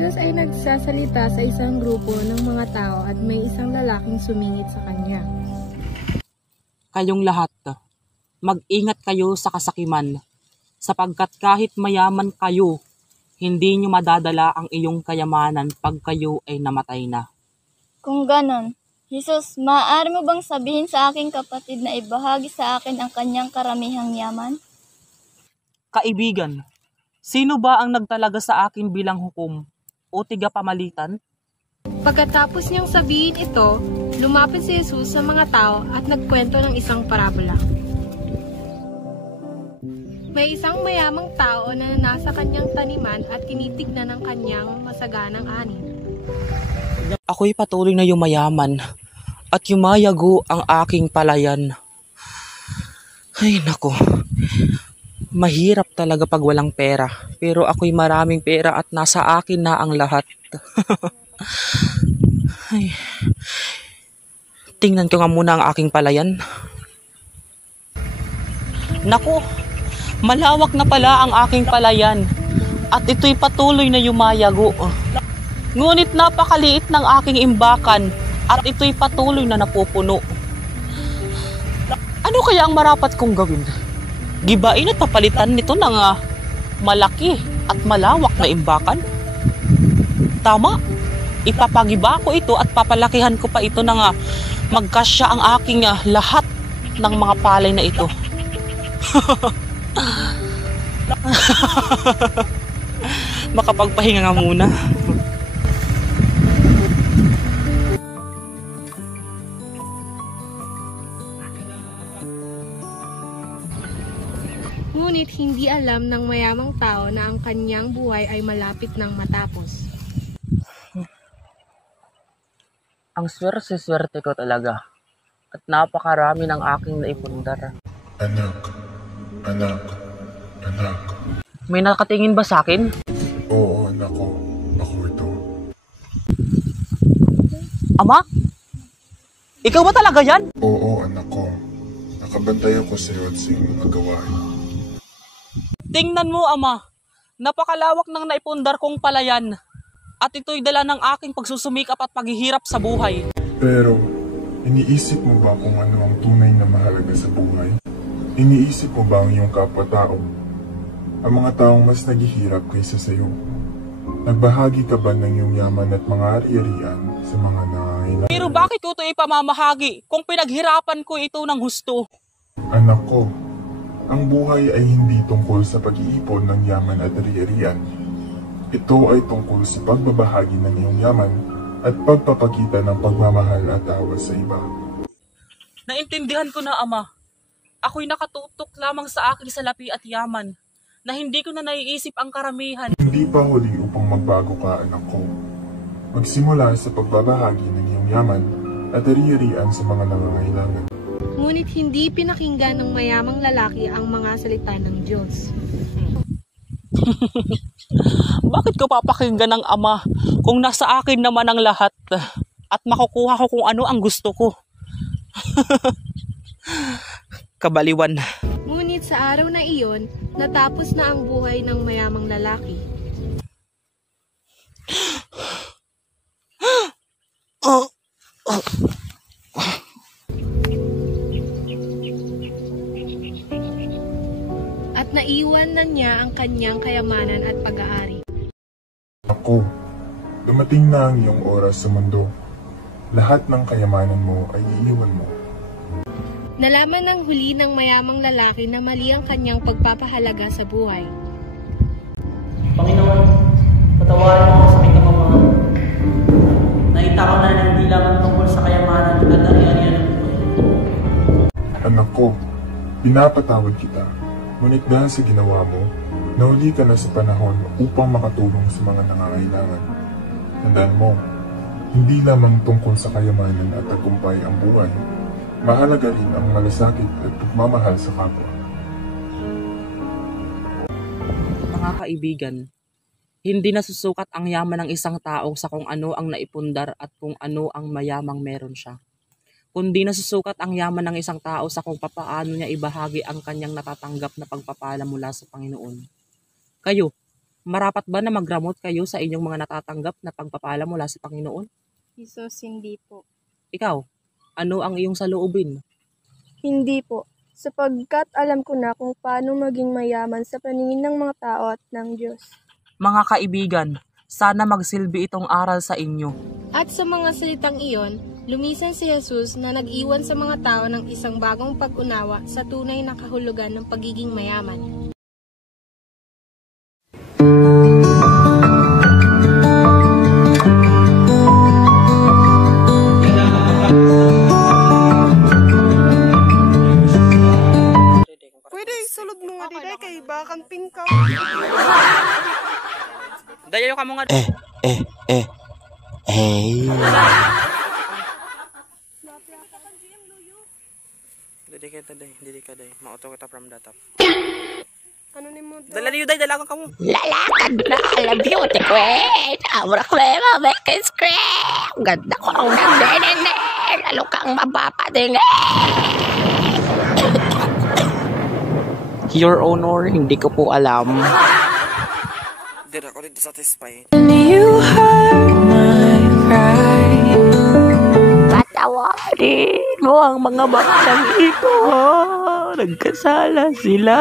Diyos ay nagsasalita sa isang grupo ng mga tao at may isang lalaking sumingit sa kanya. Kayong lahat, mag-ingat kayo sa kasakiman, sapagkat kahit mayaman kayo, hindi nyo madadala ang iyong kayamanan pag kayo ay namatay na. Kung ganon, Jesus, maaari mo bang sabihin sa aking kapatid na ibahagi sa akin ang kanyang karamihang yaman? Kaibigan, sino ba ang nagtalaga sa akin bilang hukom o tigapamalitan? Pagkatapos niyang sabihin ito, lumapit si Jesus sa mga tao at nagkwento ng isang parabola. May isang mayamang tao na nasa kanyang taniman at tinitignan ng kanyang masaganang ani. Ako'y patuloy na yumayaman at yumayago ang aking palayan. Ay nako, mahirap talaga pag walang pera. Pero ako'y maraming pera at nasa akin na ang lahat. Ay, tingnan ko nga muna ang aking palayan. Naku, malawak na pala ang aking palayan at ito'y patuloy na yumayago. Ngunit napakaliit ng aking imbakan at ito'y patuloy na napupuno. Ano kaya ang marapat kong gawin? Gibain at papalitan nito ng malaki at malawak na imbakan? Tama, ipapagiba ko ito at papalakihan ko pa ito ng magkasya ang aking lahat ng mga palay na ito. Makapagpahinga nga muna. Ngunit hindi alam ng mayamang tao na ang kanyang buhay ay malapit nang matapos. Ang swerte ko talaga at napakarami ng aking naipundar. Anak, anak, anak. May nakatingin ba sa akin? Oo, anak ko. Ako ito. Ama? Ikaw ba talaga yan? Oo, anak ko. Nakabantay ako sa iyo at sa iyong mga gawain. Tingnan mo, Ama. Napakalawak ng naipundar kong palayan. At ito'y dala ng aking pagsusumikap at paghihirap sa buhay. Pero, iniisip mo ba kung ano ang tunay na mahalaga sa buhay? Iniisip mo ba ang iyong kapwa-tao? Ang mga taong mas naghihirap kaysa sa iyo? Nagbahagi ka ba ng iyong yaman at mga ari-arian sa mga nangangailangan? Pero bakit ko ito ipamamahagi kung pinaghirapan ko ito ng husto? Anak ko, ang buhay ay hindi tungkol sa pag-iipon ng yaman at ari-arian. Ito ay tungkol sa pagbabahagi ng iyong yaman at pagpapakita ng pagmamahal at awa sa iba. Naintindihan ko na, Ama. Ako'y nakatutok lamang sa aking salapi at yaman na hindi ko na naiisip ang karamihan. Hindi pa huli upang magbago ka, anak ko. Magsimula sa pagbabahagi ng iyong yaman at ari-arian sa mga nangangailangan. Ngunit hindi pinakinggan ng mayamang lalaki ang mga salita ng Diyos. Bakit ko papakinggan ng Ama kung nasa akin naman ang lahat at makukuha ko kung ano ang gusto ko? Kabaliwan. Ngunit sa araw na iyon, natapos na ang buhay ng mayamang lalaki. At naiwan na niya ang kanyang kayamanan at pag-aari. Ako, dumating na ang iyong oras sa mundo. Lahat ng kayamanan mo ay iiwan mo. Nalaman ng huli ng mayamang lalaki na mali ang kanyang pagpapahalaga sa buhay. Panginoon, patawarin mo sa aking kapamahal. Nakita ko na hindi lamang tungkol sa kayamanan at ari-arian ng buhay. Anak ko, pinapatawad kita. Ngunit dahil sa ginawa mo, nahuli ka na sa panahon upang makatulong sa mga nangangailangan. Tandaan mo, hindi lamang tungkol sa kayamanan at tagumpay ang buhay. Mahalaga rin ang malasakit at pagmamahal sa kapwa. Mga kaibigan, hindi nasusukat ang yaman ng isang tao sa kung ano ang naipundar at kung ano ang mayamang meron siya. Kundi nasusukat ang yaman ng isang tao sa kung papaano niya ibahagi ang kanyang natatanggap na pagpapala mula sa Panginoon. Kayo, Marapat ba na magramot kayo sa inyong mga natatanggap na pagpapala mula sa Panginoon? Jesus, hindi po. Ikaw, ano ang iyong saloobin? Hindi po, sapagkat alam ko na kung paano maging mayaman sa paningin ng mga tao at ng Diyos. Mga kaibigan, sana magsilbi itong aral sa inyo. At sa mga salitang iyon, lumisan si Jesus na nag-iwan sa mga tao ng isang bagong pag-unawa sa tunay na kahulugan ng pagiging mayaman. Pwede, sulod mo nga dito kay bakang pingkaw. Dayayo ka mo nga. Dili ka day. Mauto kita from the top. Ano ni mo? Dala niyo day, dalagan ka mo. Lalakad na alam beauty queen. Amra klema, make it scream. Ganda ko ang nagdenen. Lalo kang mapapating. Your Honor, hindi ko po alam. Hindi ako rin satisfied. Patawarin mo ang mga batang ito. Nagkasala sila.